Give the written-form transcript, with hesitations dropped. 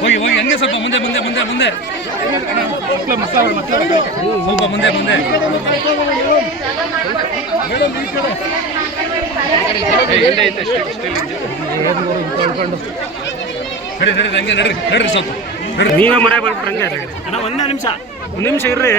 ಹೋಗಿ ಹೋಗಿ ಹಂಗೆ ಸ್ವಲ್ಪ ಮುಂದೆ ಮುಂದೆ ಮುಂದೆ ಮುಂದೆ ಸ್ವಲ್ಪ ಮುಂದೆ ಮುಂದೆ ನಡಿ ನಡಿ ಹಂಗೆ ನಡ್ರಿ ನಡ್ರಿ ಸ್ವಲ್ಪ ನೀವೇ ಮರ ಬರ್ಬಿಟ್ರೆ ಹಂಗೆ ಅಣ್ಣ ಒಂದೇ ನಿಮಿಷ ಇರ್ರಿ.